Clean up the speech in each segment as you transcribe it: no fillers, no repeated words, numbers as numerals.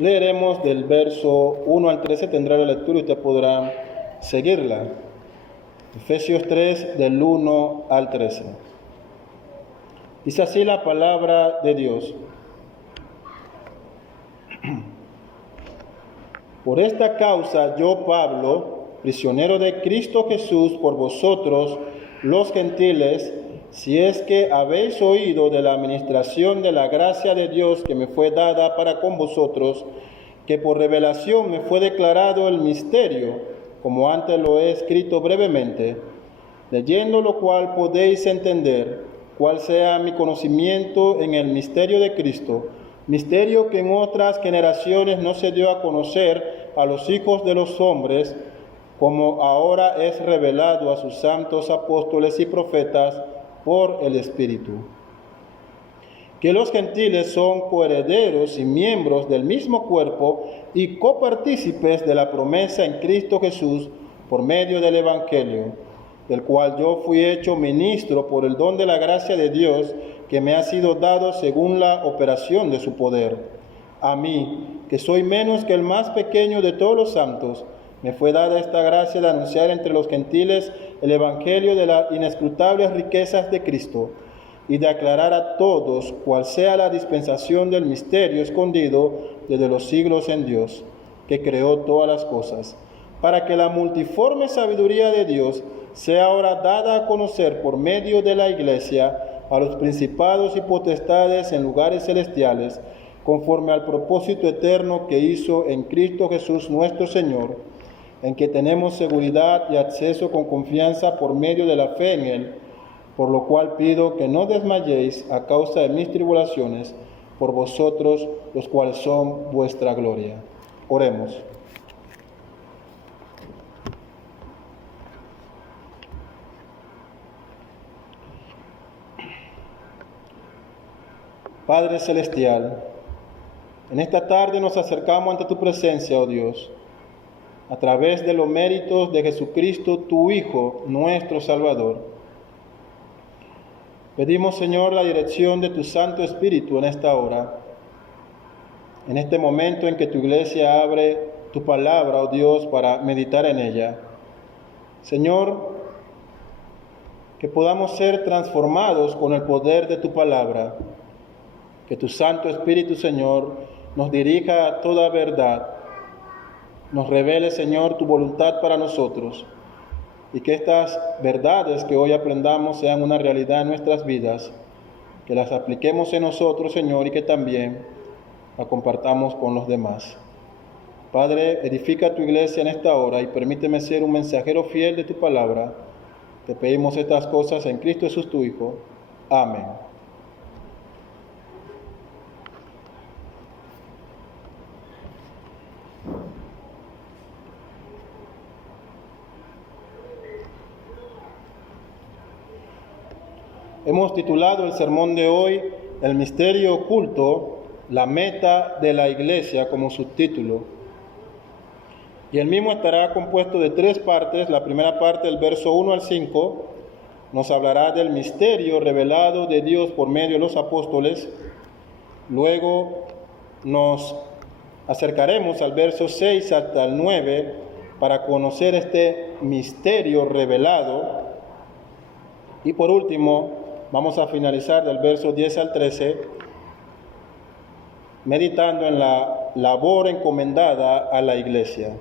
Leeremos del verso 1 al 13, tendrá la lectura y usted podrá seguirla. Efesios 3, del 1 al 13. Dice así la palabra de Dios. Por esta causa yo, Pablo, prisionero de Cristo Jesús, por vosotros, los gentiles, si es que habéis oído de la administración de la gracia de Dios que me fue dada para con vosotros, que por revelación me fue declarado el misterio, como antes lo he escrito brevemente, leyendo lo cual podéis entender cuál sea mi conocimiento en el misterio de Cristo, misterio que en otras generaciones no se dio a conocer a los hijos de los hombres, como ahora es revelado a sus santos apóstoles y profetas por el Espíritu. Que los gentiles son coherederos y miembros del mismo cuerpo y copartícipes de la promesa en Cristo Jesús por medio del Evangelio, del cual yo fui hecho ministro por el don de la gracia de Dios que me ha sido dado según la operación de su poder. A mí, que soy menos que el más pequeño de todos los santos, me fue dada esta gracia de anunciar entre los gentiles el Evangelio de las inescrutables riquezas de Cristo, y de aclarar a todos cuál sea la dispensación del misterio escondido desde los siglos en Dios, que creó todas las cosas, para que la multiforme sabiduría de Dios sea ahora dada a conocer por medio de la Iglesia a los principados y potestades en lugares celestiales, conforme al propósito eterno que hizo en Cristo Jesús nuestro Señor, en que tenemos seguridad y acceso con confianza por medio de la fe en Él, por lo cual pido que no desmayéis a causa de mis tribulaciones por vosotros, los cuales son vuestra gloria. Oremos. Padre Celestial, en esta tarde nos acercamos ante tu presencia, oh Dios, a través de los méritos de Jesucristo, tu Hijo, nuestro Salvador. Pedimos, Señor, la dirección de tu Santo Espíritu en esta hora, en este momento en que tu iglesia abre tu palabra, oh Dios, para meditar en ella. Señor, que podamos ser transformados con el poder de tu palabra, que tu Santo Espíritu, Señor, nos dirija a toda verdad, nos revele, Señor, tu voluntad para nosotros, y que estas verdades que hoy aprendamos sean una realidad en nuestras vidas, que las apliquemos en nosotros, Señor, y que también la compartamos con los demás. Padre, edifica tu iglesia en esta hora y permíteme ser un mensajero fiel de tu palabra. Te pedimos estas cosas en Cristo Jesús, tu Hijo. Amén. Hemos titulado el sermón de hoy El misterio oculto, la meta de la iglesia, como subtítulo. Y el mismo estará compuesto de 3 partes. La primera parte, del verso 1 al 5, nos hablará del misterio revelado de Dios por medio de los apóstoles. Luego nos acercaremos al verso 6 hasta el 9 para conocer este misterio revelado. Y por último, vamos a finalizar del verso 10 al 13, meditando en la labor encomendada a la iglesia.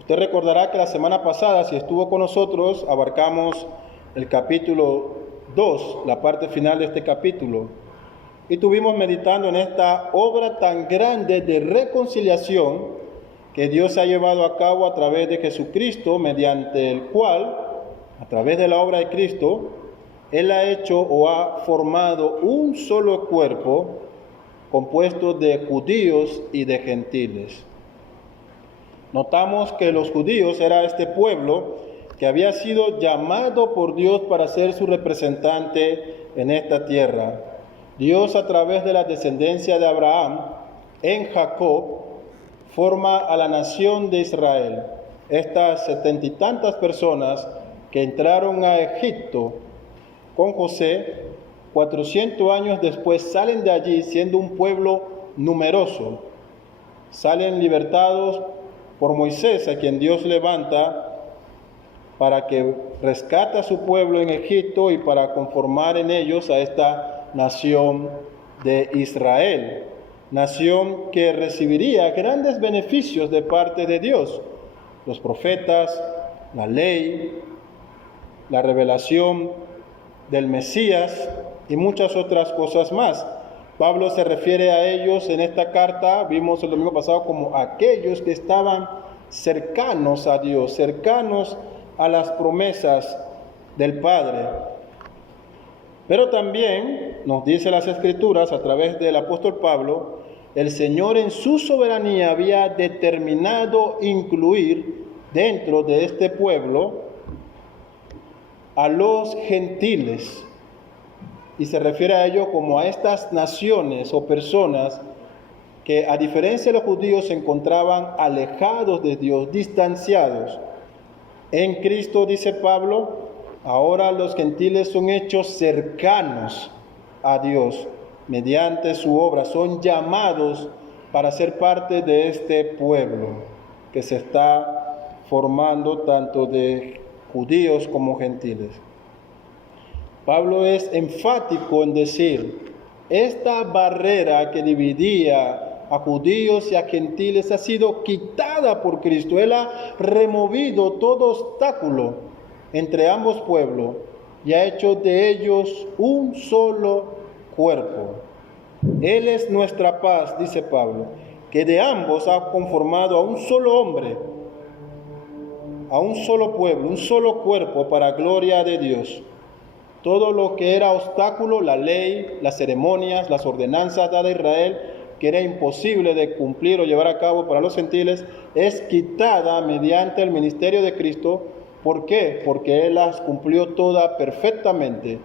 Usted recordará que la semana pasada, si estuvo con nosotros, abarcamos el capítulo 2, la parte final de este capítulo, y estuvimos meditando en esta obra tan grande de reconciliación que Dios ha llevado a cabo a través de Jesucristo, mediante el cual, a través de la obra de Cristo, Él ha hecho o ha formado un solo cuerpo compuesto de judíos y de gentiles. Notamos que los judíos era este pueblo que había sido llamado por Dios para ser su representante en esta tierra. Dios, a través de la descendencia de Abraham en Jacob, forma a la nación de Israel. Estas 70 y tantas personas que entraron a Egipto con José, 400 años después salen de allí siendo un pueblo numeroso. Salen libertados por Moisés, a quien Dios levanta para que rescate a su pueblo en Egipto y para conformar en ellos a esta nación de Israel. Nación que recibiría grandes beneficios de parte de Dios. Los profetas, la ley, la revelación del Mesías y muchas otras cosas más. Pablo se refiere a ellos en esta carta, vimos el domingo pasado, como aquellos que estaban cercanos a Dios, cercanos a las promesas del Padre. Pero también nos dice las Escrituras a través del apóstol Pablo, el Señor en su soberanía había determinado incluir dentro de este pueblo a los gentiles, y se refiere a ello como a estas naciones o personas que, a diferencia de los judíos, se encontraban alejados de Dios, distanciados. En Cristo, dice Pablo, ahora los gentiles son hechos cercanos a Dios mediante su obra, son llamados para ser parte de este pueblo que se está formando tanto de judíos como gentiles. Pablo es enfático en decir, esta barrera que dividía a judíos y a gentiles ha sido quitada por Cristo. Él ha removido todo obstáculo entre ambos pueblos y ha hecho de ellos un solo cuerpo. Él es nuestra paz, dice Pablo, que de ambos ha conformado a un solo hombre, a un solo pueblo, un solo cuerpo para gloria de Dios. Todo lo que era obstáculo, la ley, las ceremonias, las ordenanzas dadas a Israel, que era imposible de cumplir o llevar a cabo para los gentiles, es quitada mediante el ministerio de Cristo. ¿Por qué? Porque Él las cumplió todas perfectamente.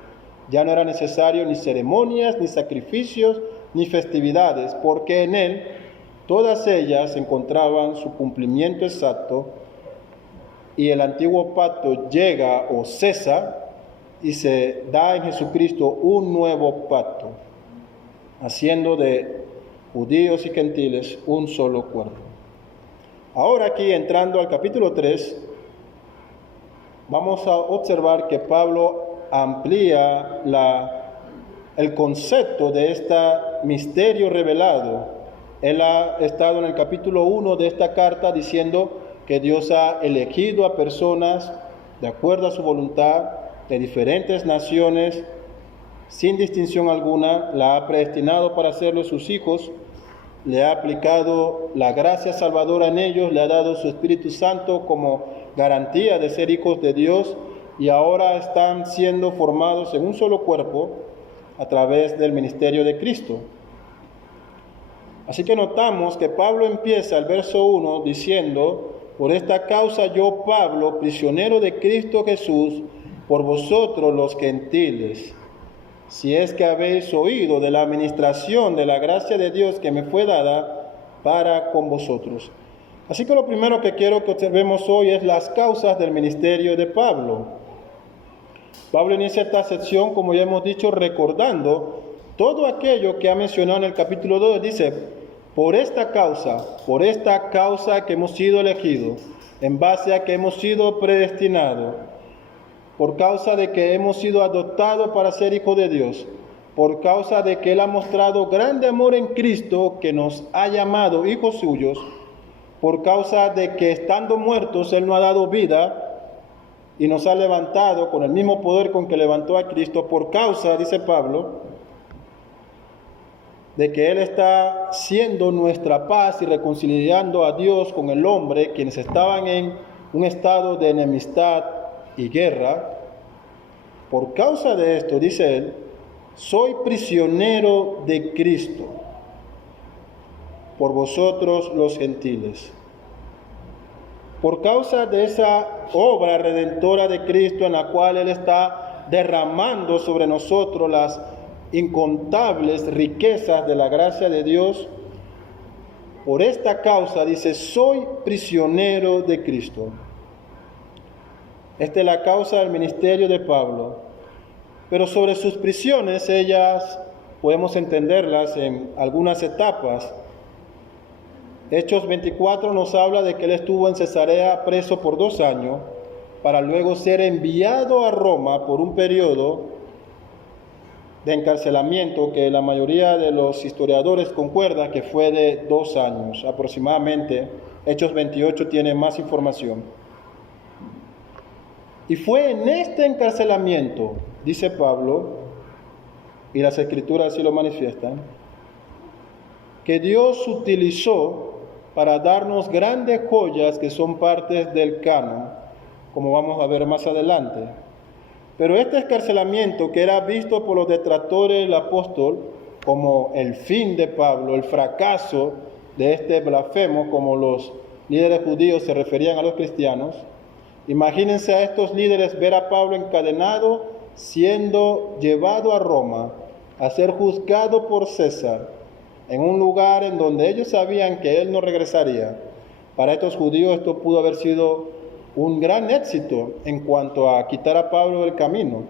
Ya no era necesario ni ceremonias, ni sacrificios, ni festividades, porque en Él todas ellas encontraban su cumplimiento exacto, y el antiguo pacto llega o cesa, y se da en Jesucristo un nuevo pacto, haciendo de judíos y gentiles un solo cuerpo. Ahora aquí, entrando al capítulo 3, vamos a observar que Pablo amplía el concepto de este misterio revelado. Él ha estado en el capítulo 1 de esta carta diciendo que Dios ha elegido a personas de acuerdo a su voluntad, de diferentes naciones, sin distinción alguna, la ha predestinado para serlos sus hijos, le ha aplicado la gracia salvadora en ellos, le ha dado su Espíritu Santo como garantía de ser hijos de Dios, y ahora están siendo formados en un solo cuerpo a través del ministerio de Cristo. Así que notamos que Pablo empieza el verso 1 diciendo, por esta causa yo, Pablo, prisionero de Cristo Jesús, por vosotros los gentiles, si es que habéis oído de la administración de la gracia de Dios que me fue dada para con vosotros. Así que lo primero que quiero que observemos hoy es las causas del ministerio de Pablo. Pablo inicia esta sección, como ya hemos dicho, recordando todo aquello que ha mencionado en el capítulo 2. Dice, por esta causa que hemos sido elegidos, en base a que hemos sido predestinados, por causa de que hemos sido adoptados para ser hijos de Dios, por causa de que Él ha mostrado grande amor en Cristo, que nos ha llamado hijos suyos, por causa de que estando muertos Él nos ha dado vida y nos ha levantado con el mismo poder con que levantó a Cristo, por causa, dice Pablo, de que Él está siendo nuestra paz y reconciliando a Dios con el hombre, quienes estaban en un estado de enemistad y guerra. Por causa de esto, dice él, soy prisionero de Cristo por vosotros los gentiles. Por causa de esa obra redentora de Cristo en la cual Él está derramando sobre nosotros las incontables riquezas de la gracia de Dios, por esta causa, dice, soy prisionero de Cristo. Esta es la causa del ministerio de Pablo. Pero sobre sus prisiones, ellas podemos entenderlas en algunas etapas. Hechos 24 nos habla de que él estuvo en Cesarea preso por 2 años, para luego ser enviado a Roma por un periodo de encarcelamiento que la mayoría de los historiadores concuerda que fue de 2 años aproximadamente. Hechos 28 tiene más información. Y fue en este encarcelamiento, dice Pablo, y las escrituras así lo manifiestan, que Dios utilizó para darnos grandes joyas que son partes del canon, como vamos a ver más adelante. Pero este encarcelamiento, que era visto por los detractores del apóstol como el fin de Pablo, el fracaso de este blasfemo, como los líderes judíos se referían a los cristianos, imagínense a estos líderes ver a Pablo encadenado, siendo llevado a Roma, a ser juzgado por César, en un lugar en donde ellos sabían que él no regresaría. Para estos judíos esto pudo haber sido un gran éxito en cuanto a quitar a Pablo del camino.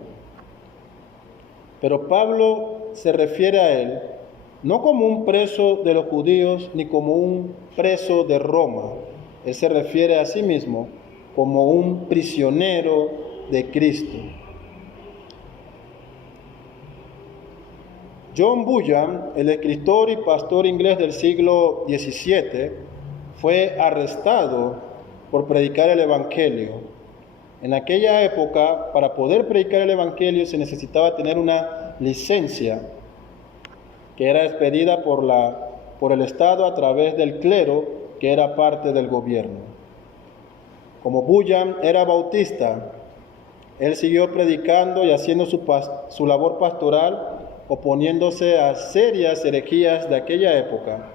Pero Pablo se refiere a él no como un preso de los judíos ni como un preso de Roma. Él se refiere a sí mismo como un prisionero de Cristo. John Bunyan, el escritor y pastor inglés del siglo XVII, fue arrestado por predicar el Evangelio. En aquella época, para poder predicar el Evangelio se necesitaba tener una licencia que era expedida por el Estado a través del clero, que era parte del gobierno. Como Bunyan era bautista, él siguió predicando y haciendo su labor pastoral, oponiéndose a serias herejías de aquella época,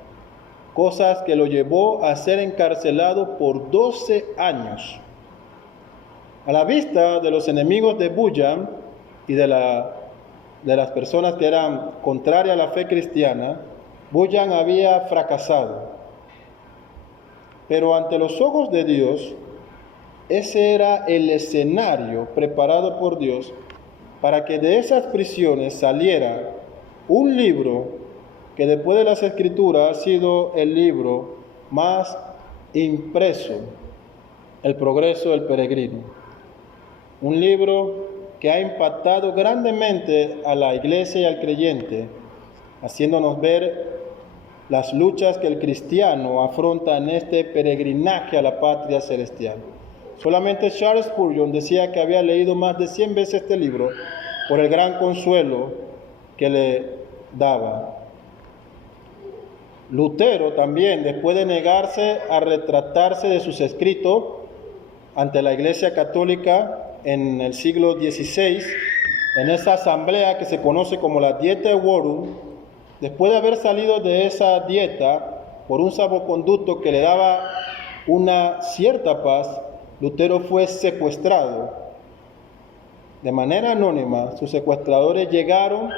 cosas que lo llevó a ser encarcelado por 12 años. A la vista de los enemigos de Bunyan y de las personas que eran contrarias a la fe cristiana, Bunyan había fracasado. Pero ante los ojos de Dios, ese era el escenario preparado por Dios para que de esas prisiones saliera un libro que después de las Escrituras ha sido el libro más impreso, El Progreso del Peregrino. Un libro que ha impactado grandemente a la iglesia y al creyente, haciéndonos ver las luchas que el cristiano afronta en este peregrinaje a la patria celestial. Solamente Charles Spurgeon decía que había leído más de 100 veces este libro por el gran consuelo que le daba. Lutero también, después de negarse a retratarse de sus escritos ante la Iglesia Católica en el siglo XVI, en esa asamblea que se conoce como la Dieta de Worms, después de haber salido de esa dieta por un salvoconducto que le daba una cierta paz, Lutero fue secuestrado. De manera anónima, sus secuestradores llegaron,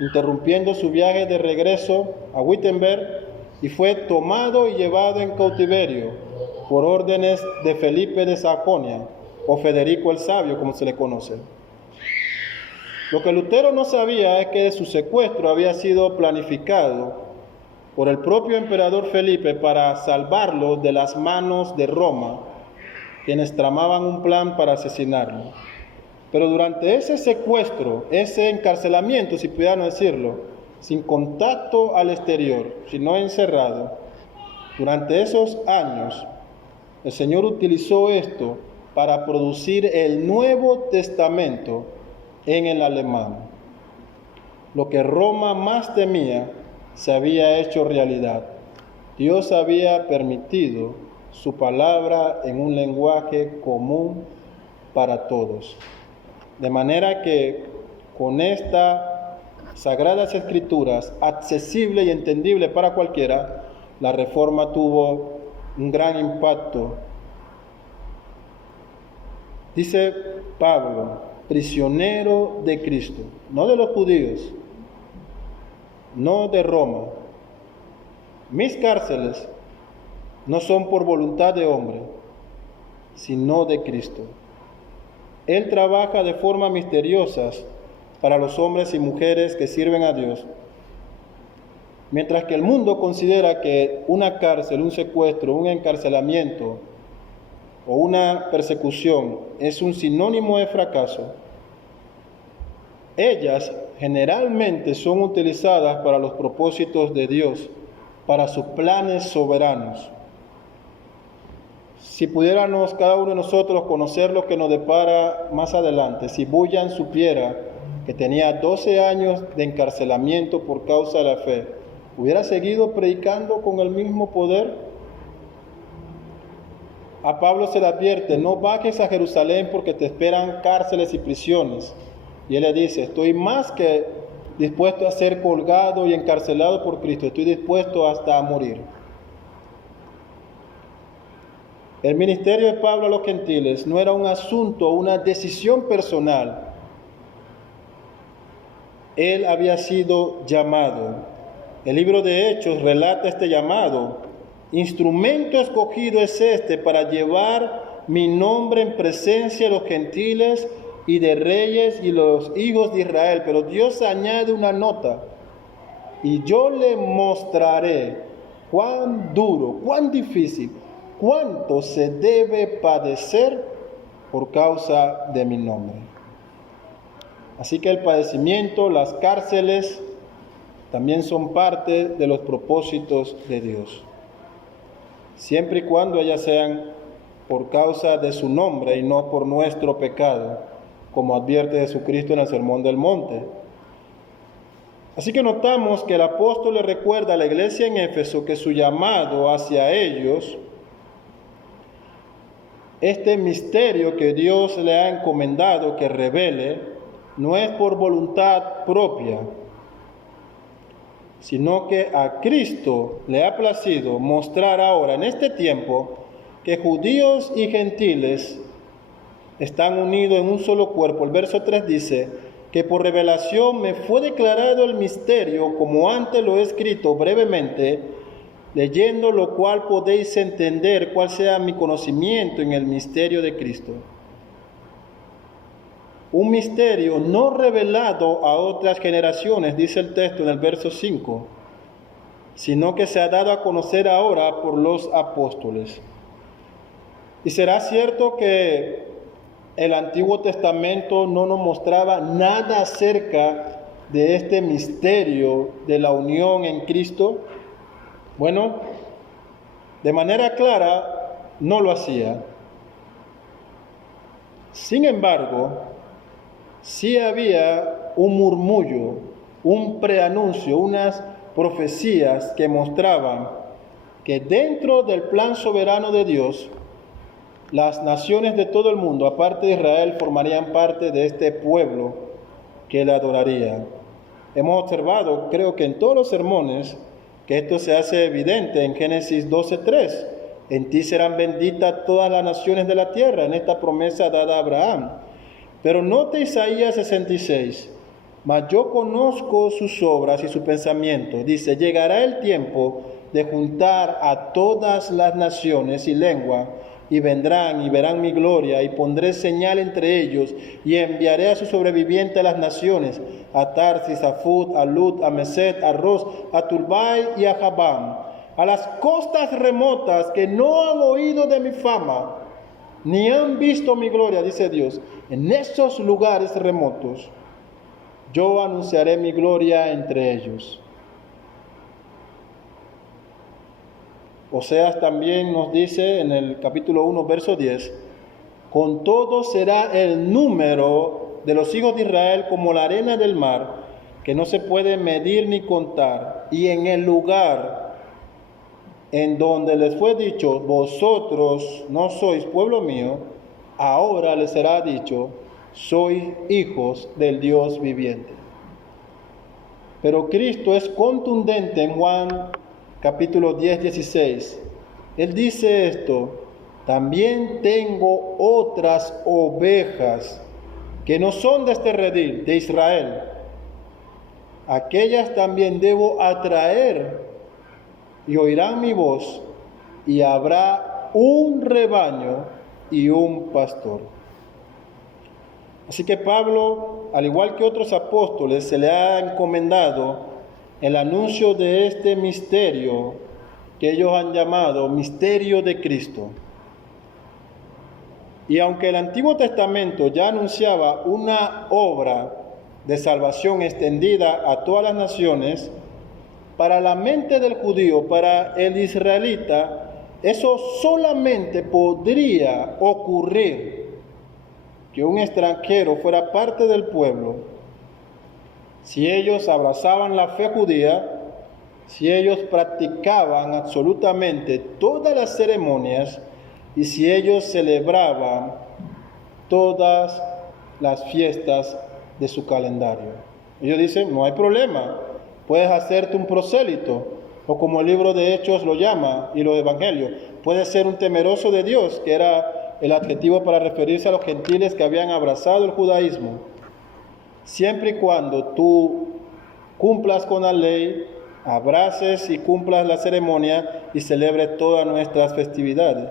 interrumpiendo su viaje de regreso a Wittenberg, y fue tomado y llevado en cautiverio por órdenes de Felipe de Sajonia, o Federico el Sabio, como se le conoce. Lo que Lutero no sabía es que su secuestro había sido planificado por el propio emperador Felipe para salvarlo de las manos de Roma, quienes tramaban un plan para asesinarlo. Pero durante ese secuestro, ese encarcelamiento, si pudiéramos decirlo, sin contacto al exterior, sino encerrado, durante esos años, el Señor utilizó esto para producir el Nuevo Testamento en el alemán. Lo que Roma más temía se había hecho realidad. Dios había permitido su palabra en un lenguaje común para todos. De manera que con estas Sagradas Escrituras, accesible y entendible para cualquiera, la Reforma tuvo un gran impacto. Dice Pablo, prisionero de Cristo, no de los judíos, no de Roma. Mis cárceles no son por voluntad de hombre, sino de Cristo. Él trabaja de forma misteriosa para los hombres y mujeres que sirven a Dios Mientras que el mundo considera que una cárcel, un secuestro, un encarcelamiento o una persecución es un sinónimo de fracaso, ellas generalmente son utilizadas para los propósitos de Dios, para sus planes soberanos. Si pudiéramos cada uno de nosotros conocer lo que nos depara más adelante, si Bunyan supiera que tenía 12 años de encarcelamiento por causa de la fe, ¿hubiera seguido predicando con el mismo poder? A Pablo se le advierte, no bajes a Jerusalén porque te esperan cárceles y prisiones. Y él le dice, estoy más que dispuesto a ser colgado y encarcelado por Cristo, estoy dispuesto hasta a morir. El ministerio de Pablo a los gentiles no era un asunto, una decisión personal. Él había sido llamado. El libro de Hechos relata este llamado. Instrumento escogido es este para llevar mi nombre en presencia de los gentiles y de reyes y los hijos de Israel. Pero Dios añade una nota. Y yo le mostraré cuán duro, cuán difícil, cuánto se debe padecer por causa de mi nombre. Así que el padecimiento, las cárceles, también son parte de los propósitos de Dios. Siempre y cuando ellas sean por causa de su nombre y no por nuestro pecado, como advierte Jesucristo en el Sermón del Monte. Así que notamos que el apóstol le recuerda a la iglesia en Éfeso que su llamado hacia ellos, este misterio que Dios le ha encomendado que revele, no es por voluntad propia, sino que a Cristo le ha placido mostrar ahora en este tiempo que judíos y gentiles están unidos en un solo cuerpo. El verso 3 dice que por revelación me fue declarado el misterio, como antes lo he escrito brevemente, leyendo lo cual podéis entender cuál sea mi conocimiento en el misterio de Cristo. Un misterio no revelado a otras generaciones, dice el texto en el verso 5, sino que se ha dado a conocer ahora por los apóstoles. Y será cierto que el Antiguo Testamento no nos mostraba nada acerca de este misterio de la unión en Cristo. Bueno, de manera clara no lo hacía. Sin embargo, sí había un murmullo, un preanuncio, unas profecías que mostraban que dentro del plan soberano de Dios, las naciones de todo el mundo, aparte de Israel, formarían parte de este pueblo que le adoraría. Hemos observado, creo que en todos los sermones, que esto se hace evidente en Génesis 12:3. En ti serán benditas todas las naciones de la tierra, en esta promesa dada a Abraham. Pero note Isaías 66, mas yo conozco sus obras y su pensamiento. Dice, llegará el tiempo de juntar a todas las naciones y lenguas, y vendrán y verán mi gloria, y pondré señal entre ellos, y enviaré a su sobreviviente a las naciones, a Tarsis, a Fud, a Lut, a Meset, a Ros, a Turbay y a Jabam, a las costas remotas que no han oído de mi fama, ni han visto mi gloria, dice Dios. En esos lugares remotos yo anunciaré mi gloria entre ellos. Oseas también nos dice en el capítulo 1, verso 10, con todo será el número de los hijos de Israel como la arena del mar, que no se puede medir ni contar, y en el lugar en donde les fue dicho, vosotros no sois pueblo mío, ahora les será dicho, sois hijos del Dios viviente. Pero Cristo es contundente en Juan capítulo 10, 16. Él dice esto, también tengo otras ovejas que no son de este redil, de Israel. Aquellas también debo atraer y oirán mi voz, y habrá un rebaño y un pastor. Así que Pablo, al igual que otros apóstoles, se le ha encomendado el anuncio de este misterio que ellos han llamado misterio de Cristo. Y aunque el Antiguo Testamento ya anunciaba una obra de salvación extendida a todas las naciones, para la mente del judío, para el israelita, eso solamente podría ocurrir que un extranjero fuera parte del pueblo si ellos abrazaban la fe judía, si ellos practicaban absolutamente todas las ceremonias y si ellos celebraban todas las fiestas de su calendario. Ellos dicen, no hay problema, puedes hacerte un prosélito, o como el libro de Hechos lo llama, y los evangelios, puedes ser un temeroso de Dios, que era el adjetivo para referirse a los gentiles que habían abrazado el judaísmo, siempre y cuando tú cumplas con la ley, abraces y cumplas la ceremonia y celebres todas nuestras festividades.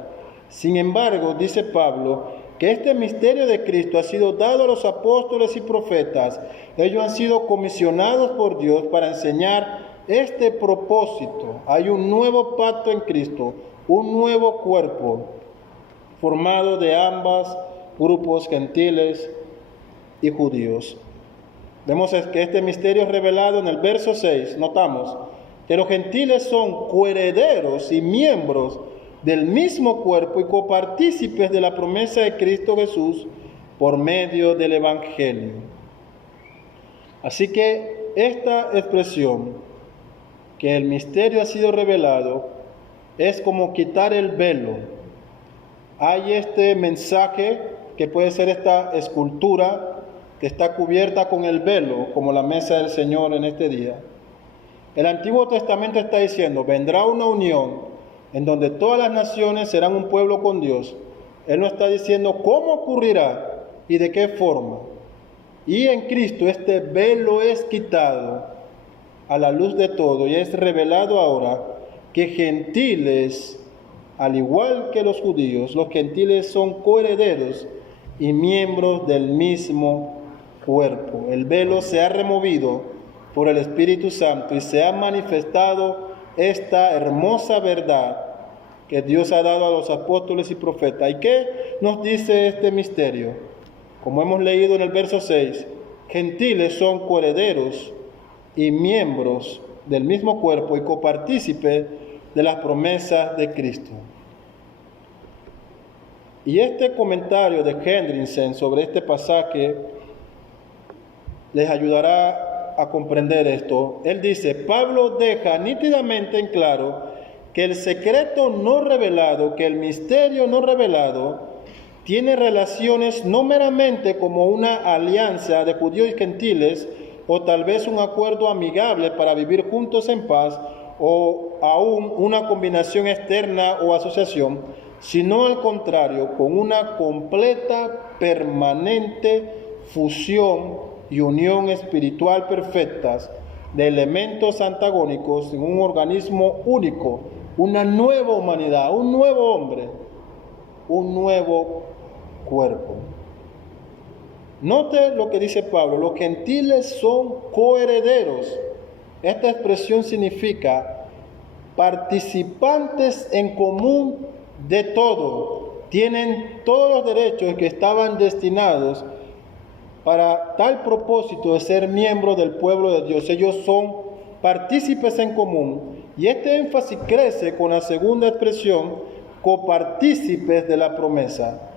Sin embargo, dice Pablo, que este misterio de Cristo ha sido dado a los apóstoles y profetas. Ellos han sido comisionados por Dios para enseñar este propósito. Hay un nuevo pacto en Cristo, un nuevo cuerpo formado de ambos grupos gentiles y judíos. Vemos que este misterio es revelado en el verso 6. Notamos que los gentiles son coherederos y miembros del mismo cuerpo y copartícipes de la promesa de Cristo Jesús por medio del Evangelio. Así que esta expresión, que el misterio ha sido revelado, es como quitar el velo. Hay este mensaje que puede ser esta escultura que está cubierta con el velo, como la mesa del Señor en este día. El Antiguo Testamento está diciendo, vendrá una unión en donde todas las naciones serán un pueblo con Dios. Él no está diciendo cómo ocurrirá y de qué forma. Y en Cristo este velo es quitado a la luz de todo y es revelado ahora que gentiles, al igual que los judíos, los gentiles son coherederos y miembros del mismo cuerpo. El velo se ha removido por el Espíritu Santo y se ha manifestado esta hermosa verdad que Dios ha dado a los apóstoles y profetas. ¿Y qué nos dice este misterio? Como hemos leído en el verso 6, gentiles son coherederos y miembros del mismo cuerpo y copartícipes de las promesas de Cristo. Y este comentario de Hendrickson sobre este pasaje les ayudará a comprender esto. Él dice, Pablo deja nítidamente en claro que el secreto no revelado, que el misterio no revelado, tiene relaciones no meramente como una alianza de judíos y gentiles, o tal vez un acuerdo amigable para vivir juntos en paz, o aún una combinación externa o asociación, sino al contrario, con una completa, permanente fusión y unión espiritual perfectas de elementos antagónicos en un organismo único, una nueva humanidad, un nuevo hombre, un nuevo cuerpo. Note lo que dice Pablo, los gentiles son coherederos. Esta expresión significa participantes en común de todo. Tienen todos los derechos que estaban destinados para tal propósito de ser miembros del pueblo de Dios. Ellos son partícipes en común. Y este énfasis crece con la segunda expresión, copartícipes de la promesa.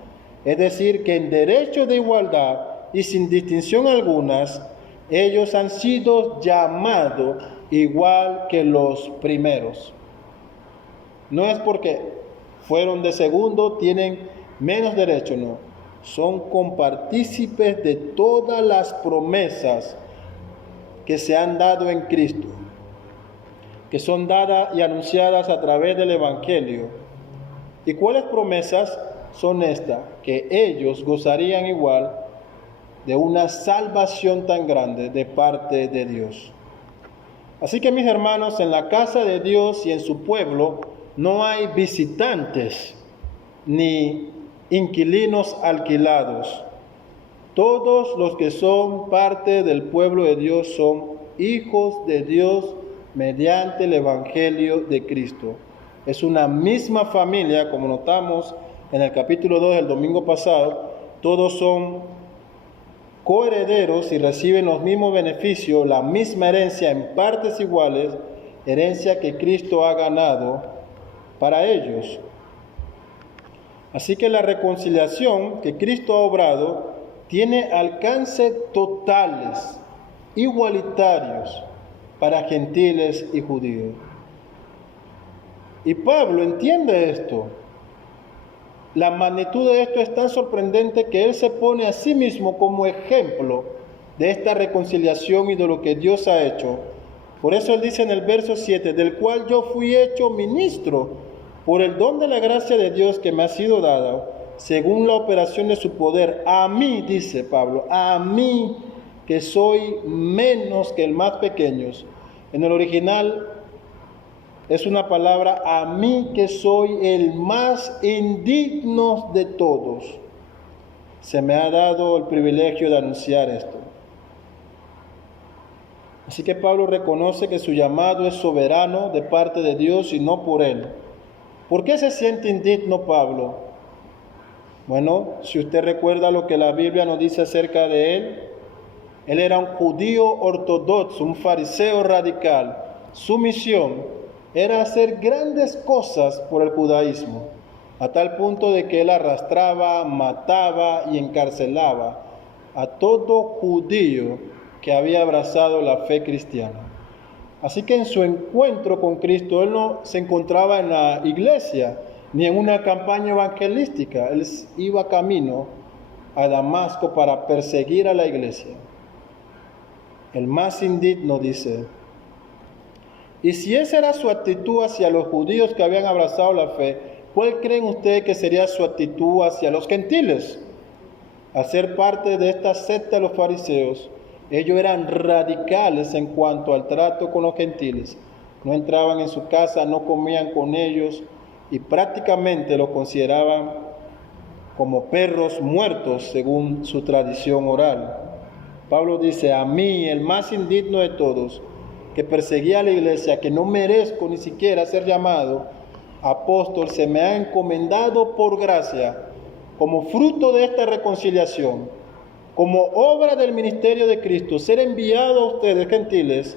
Es decir, que en derecho de igualdad y sin distinción algunas, ellos han sido llamados igual que los primeros. No es porque fueron de segundo, tienen menos derecho, no. Son compartícipes de todas las promesas que se han dado en Cristo, que son dadas y anunciadas a través del Evangelio. ¿Y cuáles promesas son estas? Que ellos gozarían igual de una salvación tan grande de parte de Dios. Así que, mis hermanos, en la casa de Dios y en su pueblo no hay visitantes ni inquilinos alquilados. Todos los que son parte del pueblo de Dios son hijos de Dios mediante el Evangelio de Cristo. Es una misma familia, como notamos en el capítulo 2 del domingo pasado. Todos son coherederos y reciben los mismos beneficios, la misma herencia en partes iguales, herencia que Cristo ha ganado para ellos. Así que la reconciliación que Cristo ha obrado tiene alcance totales, igualitarios, para gentiles y judíos. Y Pablo entiende esto. La magnitud de esto es tan sorprendente que él se pone a sí mismo como ejemplo de esta reconciliación y de lo que Dios ha hecho. Por eso él dice en el verso 7, del cual yo fui hecho ministro por el don de la gracia de Dios que me ha sido dada, según la operación de su poder. A mí, dice Pablo, a mí que soy menos que el más pequeño. En el original es una palabra, a mí que soy el más indigno de todos. Se me ha dado el privilegio de anunciar esto. Así que Pablo reconoce que su llamado es soberano de parte de Dios y no por él. ¿Por qué se siente indigno Pablo? Bueno, si usted recuerda lo que la Biblia nos dice acerca de él era un judío ortodoxo, un fariseo radical. Su misión era hacer grandes cosas por el judaísmo, a tal punto de que él arrastraba, mataba y encarcelaba a todo judío que había abrazado la fe cristiana. Así que en su encuentro con Cristo, él no se encontraba en la iglesia, ni en una campaña evangelística. Él iba camino a Damasco para perseguir a la iglesia. El más indigno, dice. Y si esa era su actitud hacia los judíos que habían abrazado la fe, ¿cuál creen ustedes que sería su actitud hacia los gentiles? Al ser parte de esta secta de los fariseos, ellos eran radicales en cuanto al trato con los gentiles. No entraban en su casa, no comían con ellos y prácticamente los consideraban como perros muertos según su tradición oral. Pablo dice, a mí, el más indigno de todos, que perseguía a la iglesia, que no merezco ni siquiera ser llamado apóstol, se me ha encomendado por gracia, como fruto de esta reconciliación, como obra del ministerio de Cristo, ser enviado a ustedes, gentiles,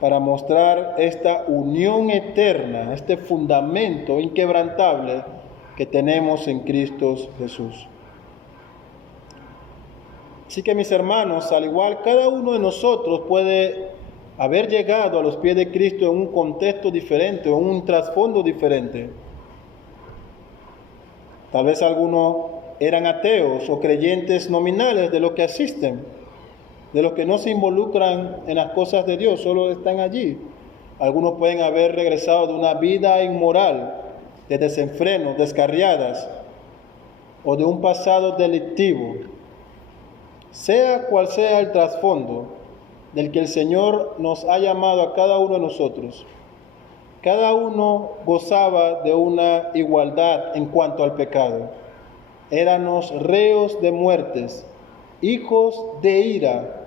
para mostrar esta unión eterna, este fundamento inquebrantable que tenemos en Cristo Jesús. Así que mis hermanos, al igual cada uno de nosotros puede haber llegado a los pies de Cristo en un contexto diferente o en un trasfondo diferente. Tal vez algunos eran ateos o creyentes nominales de los que asisten, de los que no se involucran en las cosas de Dios, solo están allí. Algunos pueden haber regresado de una vida inmoral, de desenfrenos, descarriadas, o de un pasado delictivo. Sea cual sea el trasfondo del que el Señor nos ha llamado a cada uno de nosotros, cada uno gozaba de una igualdad en cuanto al pecado. Éramos reos de muertes, hijos de ira,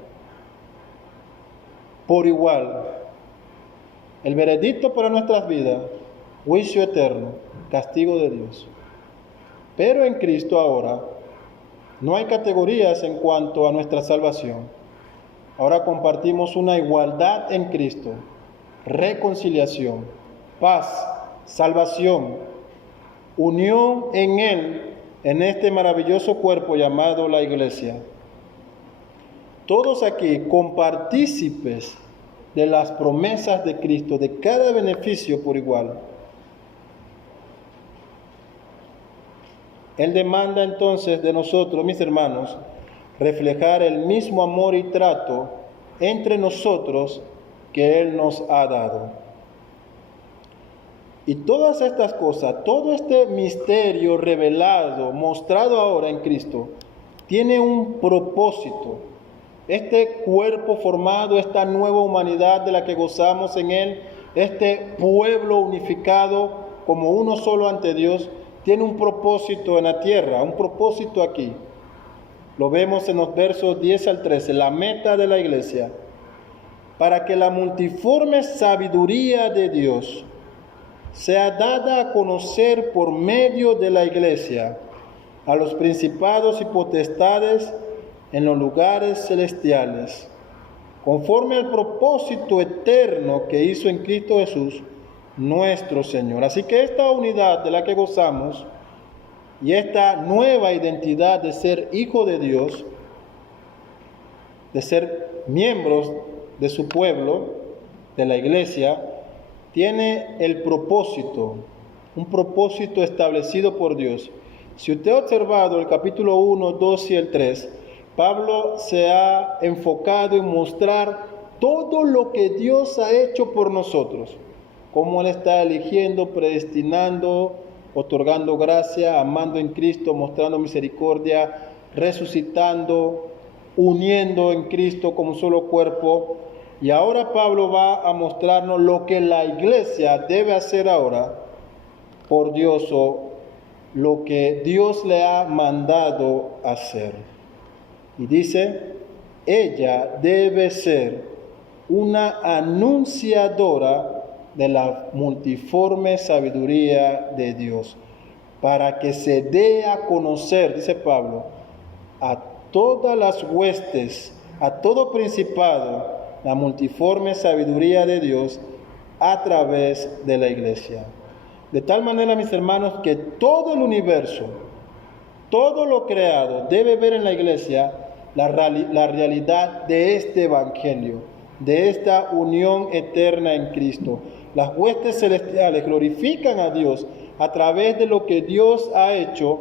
por igual. El veredicto para nuestras vidas, juicio eterno, castigo de Dios. Pero en Cristo ahora no hay categorías en cuanto a nuestra salvación. Ahora compartimos una igualdad en Cristo, reconciliación, paz, salvación, unión en Él, en este maravilloso cuerpo llamado la Iglesia. Todos aquí compartícipes de las promesas de Cristo, de cada beneficio por igual. Él demanda entonces de nosotros, mis hermanos, reflejar el mismo amor y trato entre nosotros que Él nos ha dado. Y todas estas cosas, todo este misterio revelado, mostrado ahora en Cristo, tiene un propósito. Este cuerpo formado, esta nueva humanidad de la que gozamos en Él, este pueblo unificado como uno solo ante Dios, tiene un propósito en la tierra, un propósito aquí. Lo vemos en los versos 10 al 13, la meta de la iglesia. para que la multiforme sabiduría de Dios sea dada a conocer por medio de la Iglesia a los principados y potestades en los lugares celestiales, conforme al propósito eterno que hizo en Cristo Jesús, nuestro Señor. Así que esta unidad de la que gozamos y esta nueva identidad de ser hijo de Dios, de ser miembros de su pueblo, de la Iglesia, tiene el propósito, un propósito establecido por Dios. Si usted ha observado el capítulo 1, 2 y el 3, Pablo se ha enfocado en mostrar todo lo que Dios ha hecho por nosotros, cómo Él está eligiendo, predestinando, otorgando gracia, amando en Cristo, mostrando misericordia, resucitando, uniendo en Cristo como un solo cuerpo. Y ahora Pablo va a mostrarnos lo que la Iglesia debe hacer ahora por Dios, o lo que Dios le ha mandado hacer. Y dice, ella debe ser una anunciadora de la multiforme sabiduría de Dios, para que se dé a conocer, dice Pablo, a todas las huestes, a todo principado, la multiforme sabiduría de Dios a través de la Iglesia. De tal manera, mis hermanos, que todo el universo, todo lo creado, debe ver en la Iglesia la realidad de este Evangelio, de esta unión eterna en Cristo. Las huestes celestiales glorifican a Dios a través de lo que Dios ha hecho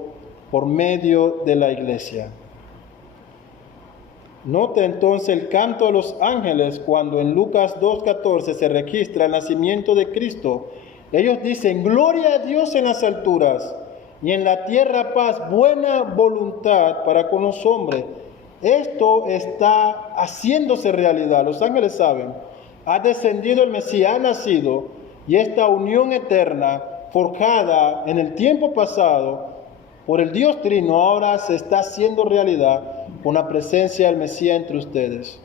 por medio de la Iglesia. Note entonces el canto de los ángeles cuando en Lucas 2:14 se registra el nacimiento de Cristo. Ellos dicen, gloria a Dios en las alturas y en la tierra paz, buena voluntad para con los hombres. Esto está haciéndose realidad. Los ángeles saben, ha descendido el Mesías, ha nacido, y esta unión eterna forjada en el tiempo pasado por el Dios Trino ahora se está haciendo realidad con la presencia del Mesías entre ustedes.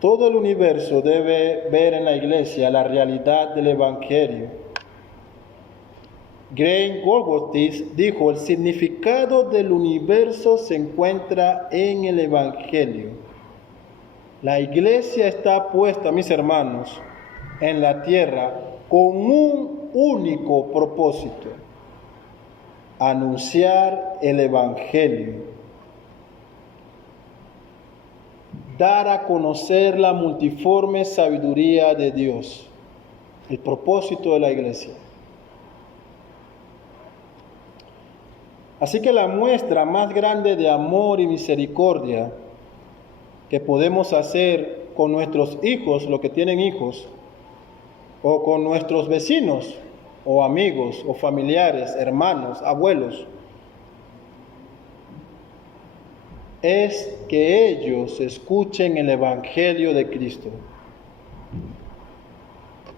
Todo el universo debe ver en la Iglesia la realidad del Evangelio. Graham Goldsworthy dijo, el significado del universo se encuentra en el Evangelio. La Iglesia está puesta, mis hermanos, en la tierra con un único propósito: anunciar el Evangelio, dar a conocer la multiforme sabiduría de Dios, el propósito de la Iglesia. Así que la muestra más grande de amor y misericordia que podemos hacer con nuestros hijos, los que tienen hijos, o con nuestros vecinos, o amigos, o familiares, hermanos, abuelos, es que ellos escuchen el Evangelio de Cristo,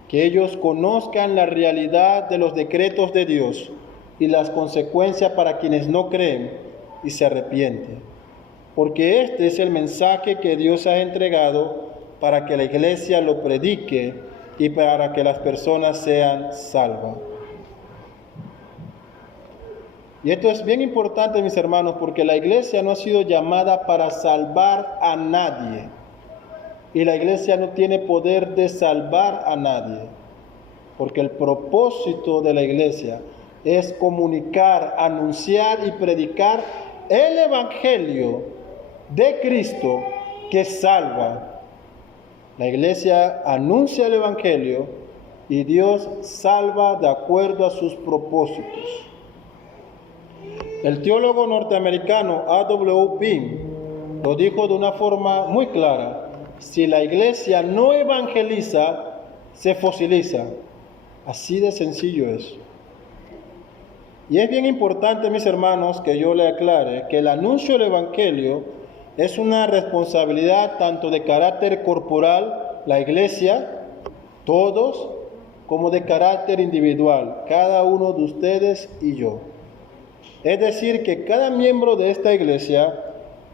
que ellos conozcan la realidad de los decretos de Dios y las consecuencias para quienes no creen y se arrepienten, porque este es el mensaje que Dios ha entregado para que la Iglesia lo predique y para que las personas sean salvas. Y esto es bien importante, mis hermanos, porque la Iglesia no ha sido llamada para salvar a nadie. Y la Iglesia no tiene poder de salvar a nadie. Porque el propósito de la Iglesia es comunicar, anunciar y predicar el Evangelio de Cristo que salva. La Iglesia anuncia el Evangelio y Dios salva de acuerdo a sus propósitos. El teólogo norteamericano A.W. Pink lo dijo de una forma muy clara: si la Iglesia no evangeliza, se fosiliza. Así de sencillo es. Y es bien importante, mis hermanos, que yo le aclare que el anuncio del Evangelio es una responsabilidad tanto de carácter corporal, la Iglesia, todos, como de carácter individual, cada uno de ustedes y yo. Es decir, que cada miembro de esta Iglesia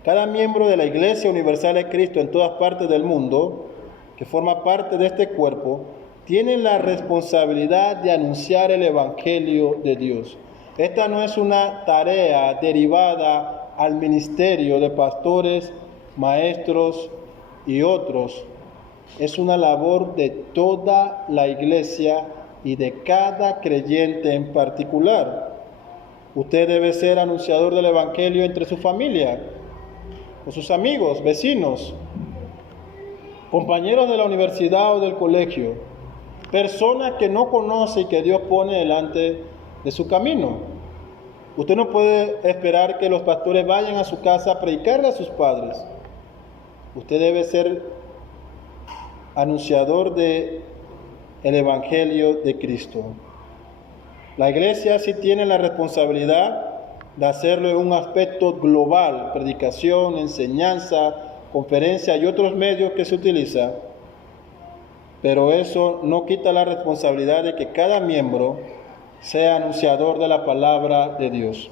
Cada miembro de la Iglesia Universal de Cristo en todas partes del mundo, que forma parte de este cuerpo, tiene la responsabilidad de anunciar el Evangelio de Dios. Esta no es una tarea derivada al ministerio de pastores, maestros y otros. Es una labor de toda la Iglesia y de cada creyente en particular. Usted debe ser anunciador del Evangelio entre su familia, con sus amigos, vecinos, compañeros de la universidad o del colegio, personas que no conoce y que Dios pone delante de su camino. Usted no puede esperar que los pastores vayan a su casa a predicarle a sus padres. Usted debe ser anunciador del Evangelio de Cristo. La iglesia sí tiene la responsabilidad de hacerlo en un aspecto global, predicación, enseñanza, conferencia y otros medios que se utilizan, pero eso no quita la responsabilidad de que cada miembro sea anunciador de la palabra de Dios.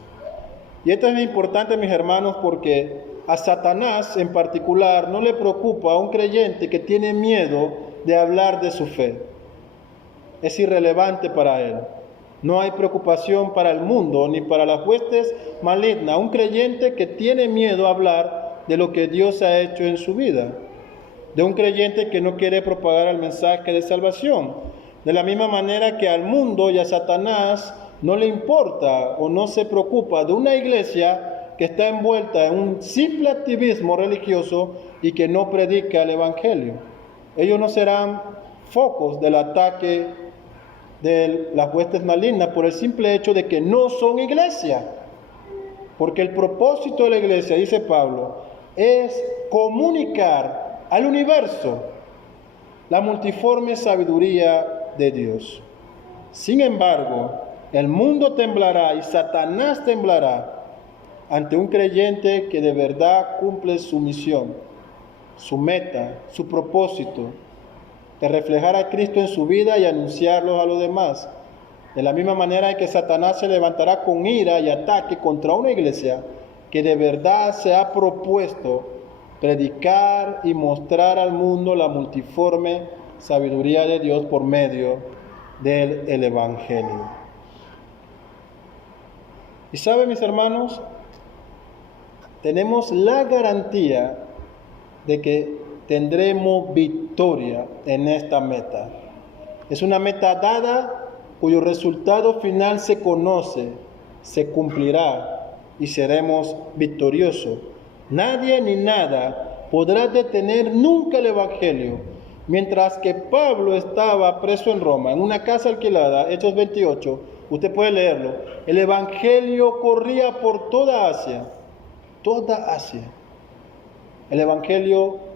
Y esto es muy importante, mis hermanos, porque a Satanás en particular no le preocupa a un creyente que tiene miedo de hablar de su fe. Es irrelevante para él. No hay preocupación para el mundo ni para las huestes malignas. Un creyente que tiene miedo a hablar de lo que Dios ha hecho en su vida. De un creyente que no quiere propagar el mensaje de salvación. De la misma manera que al mundo y a Satanás no le importa o no se preocupa de una iglesia que está envuelta en un simple activismo religioso y que no predica el Evangelio. Ellos no serán focos del ataque de las huestes malignas por el simple hecho de que no son iglesia. Porque el propósito de la iglesia, dice Pablo, es comunicar al universo la multiforme sabiduría de Dios. Sin embargo, el mundo temblará y Satanás temblará ante un creyente que de verdad cumple su misión, su meta, su propósito, de reflejar a Cristo en su vida y anunciarlo a los demás. De la misma manera que Satanás se levantará con ira y ataque contra una iglesia que de verdad se ha propuesto predicar y mostrar al mundo la multiforme sabiduría de Dios por medio del Evangelio. Y saben, mis hermanos, tenemos la garantía de que tendremos victoria en esta meta. Es una meta dada cuyo resultado final se conoce, se cumplirá y seremos victoriosos. Nadie ni nada podrá detener nunca el Evangelio. Mientras que Pablo estaba preso en Roma, en una casa alquilada, Hechos 28, usted puede leerlo, el Evangelio corría por toda Asia. El Evangelio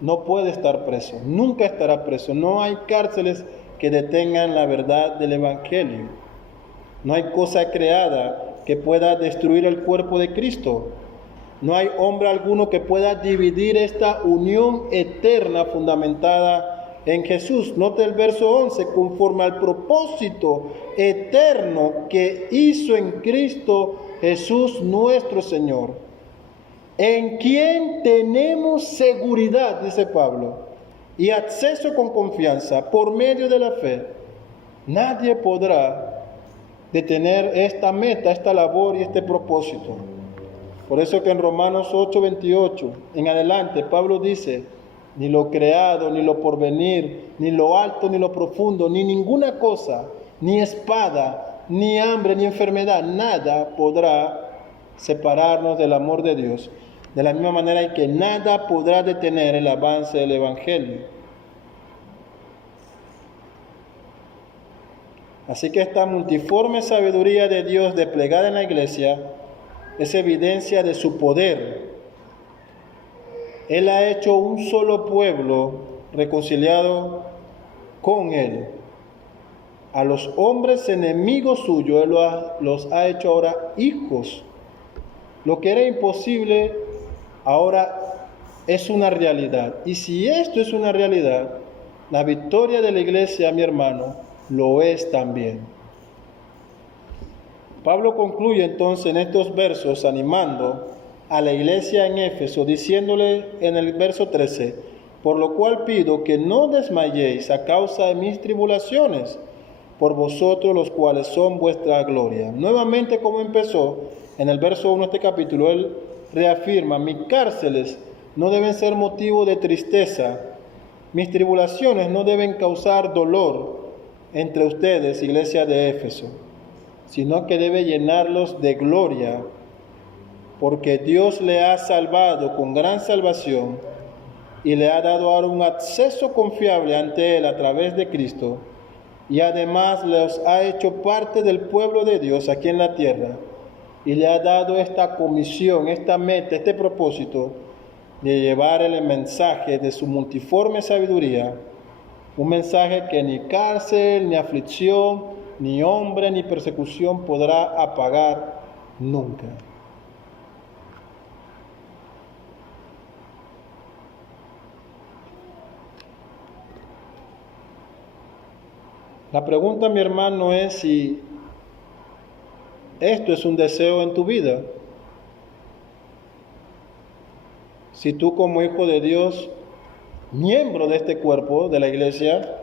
no puede estar preso, nunca estará preso. No hay cárceles que detengan la verdad del Evangelio. No hay cosa creada que pueda destruir el cuerpo de Cristo. No hay hombre alguno que pueda dividir esta unión eterna fundamentada en Jesús. Note el verso 11, conforme al propósito eterno que hizo en Cristo Jesús nuestro Señor, en quien tenemos seguridad, dice Pablo, y acceso con confianza por medio de la fe. Nadie podrá detener esta meta, esta labor y este propósito. Por eso que en Romanos 8:28 en adelante Pablo dice, ni lo creado, ni lo porvenir, ni lo alto, ni lo profundo, ni ninguna cosa, ni espada, ni hambre, ni enfermedad, nada podrá separarnos del amor de Dios. De la misma manera que nada podrá detener el avance del Evangelio. Así que esta multiforme sabiduría de Dios desplegada en la iglesia es evidencia de su poder. Él ha hecho un solo pueblo reconciliado con Él. A los hombres enemigos suyos, Él los ha hecho ahora hijos. Lo que era imposible ahora es una realidad. Y si esto es una realidad, la victoria de la iglesia, mi hermano, lo es también. Pablo concluye entonces en estos versos animando a la iglesia en Éfeso, diciéndole en el verso 13, por lo cual pido que no desmayéis a causa de mis tribulaciones, por vosotros los cuales son vuestra gloria. Nuevamente, como empezó en el verso 1 de este capítulo, él reafirma, mis cárceles no deben ser motivo de tristeza, mis tribulaciones no deben causar dolor entre ustedes, iglesia de Éfeso, sino que debe llenarlos de gloria, porque Dios le ha salvado con gran salvación y le ha dado ahora un acceso confiable ante Él a través de Cristo, y además les ha hecho parte del pueblo de Dios aquí en la tierra, y le ha dado esta comisión, esta meta, este propósito de llevar el mensaje de su multiforme sabiduría, un mensaje que ni cárcel, ni aflicción, ni hombre, ni persecución podrá apagar nunca. La pregunta, mi hermano, es si esto es un deseo en tu vida. Si tú como hijo de Dios, miembro de este cuerpo de la iglesia,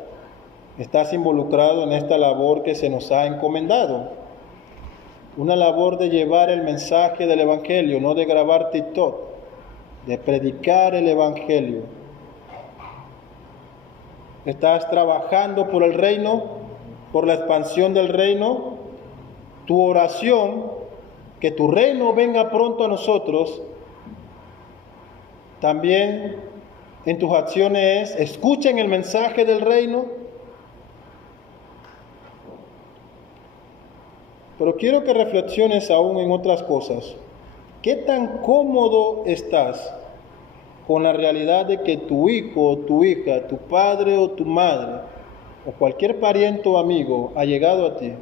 estás involucrado en esta labor que se nos ha encomendado. Una labor de llevar el mensaje del Evangelio, no de grabar TikTok, de predicar el Evangelio. Estás trabajando por el reino, por la expansión del reino. Tu oración, que tu reino venga pronto a nosotros, también en tus acciones es, escuchen el mensaje del reino. Pero quiero que reflexiones aún en otras cosas. ¿Qué tan cómodo estás con la realidad de que tu hijo o tu hija, tu padre o tu madre, o cualquier pariente o amigo ha llegado a ti,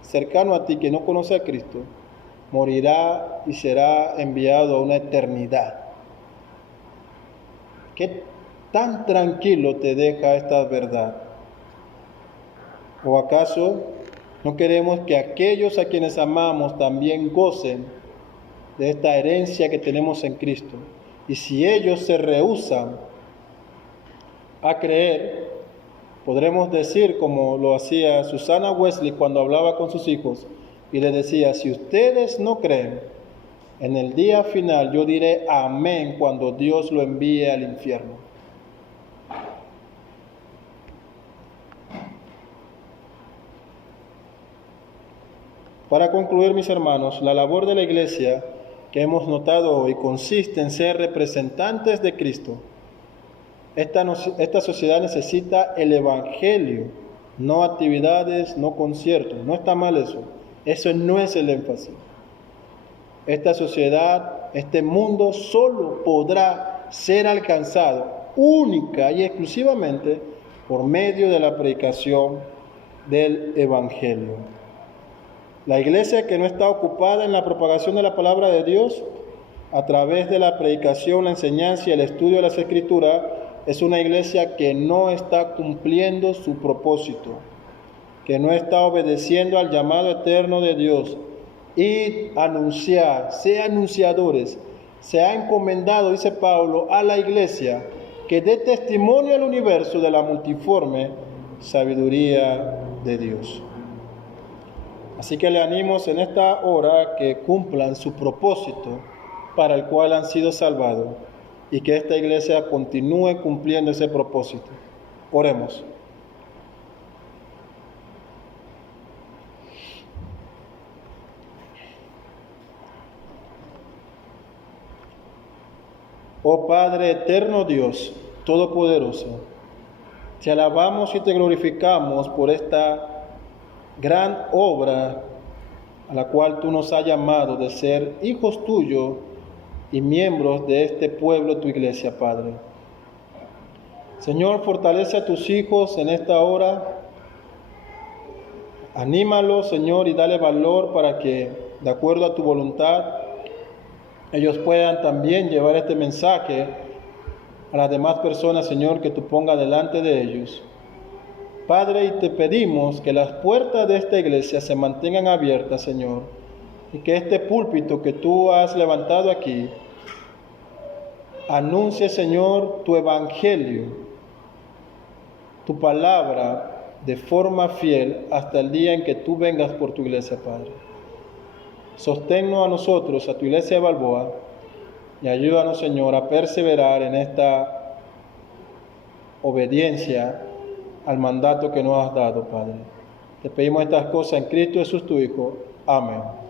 cercano a ti, que no conoce a Cristo, morirá y será enviado a una eternidad? ¿Qué tan tranquilo te deja esta verdad? ¿O acaso no queremos que aquellos a quienes amamos también gocen de esta herencia que tenemos en Cristo? Y si ellos se rehúsan a creer, podremos decir como lo hacía Susana Wesley cuando hablaba con sus hijos y les decía, si ustedes no creen, en el día final yo diré amén cuando Dios lo envíe al infierno. Para concluir, mis hermanos, la labor de la iglesia que hemos notado hoy consiste en ser representantes de Cristo. Esta sociedad necesita el Evangelio, no actividades, no conciertos. No está mal eso. Eso no es el énfasis. Esta sociedad, este mundo solo podrá ser alcanzado única y exclusivamente por medio de la predicación del Evangelio. La iglesia que no está ocupada en la propagación de la palabra de Dios, a través de la predicación, la enseñanza y el estudio de las Escrituras, es una iglesia que no está cumpliendo su propósito, que no está obedeciendo al llamado eterno de Dios. Y anunciar, sea anunciadores, se ha encomendado, dice Pablo, a la iglesia que dé testimonio al universo de la multiforme sabiduría de Dios. Así que le animo en esta hora que cumplan su propósito para el cual han sido salvados y que esta iglesia continúe cumpliendo ese propósito. Oremos. Oh Padre eterno Dios, todopoderoso, te alabamos y te glorificamos por esta gran obra a la cual tú nos has llamado de ser hijos tuyos y miembros de este pueblo, tu iglesia, Padre. Señor, fortalece a tus hijos en esta hora. Anímalos, Señor, y dale valor para que, de acuerdo a tu voluntad, ellos puedan también llevar este mensaje a las demás personas, Señor, que tú pongas delante de ellos. Padre, y te pedimos que las puertas de esta iglesia se mantengan abiertas, Señor, y que este púlpito que tú has levantado aquí Anuncie, Señor, tu evangelio, tu palabra, de forma fiel hasta el día en que tú vengas por tu iglesia, Padre. Sosténnos a nosotros, a tu iglesia de Balboa, y ayúdanos, Señor, a perseverar en esta obediencia al mandato que nos has dado, Padre. Te pedimos estas cosas en Cristo Jesús, tu Hijo. Amén.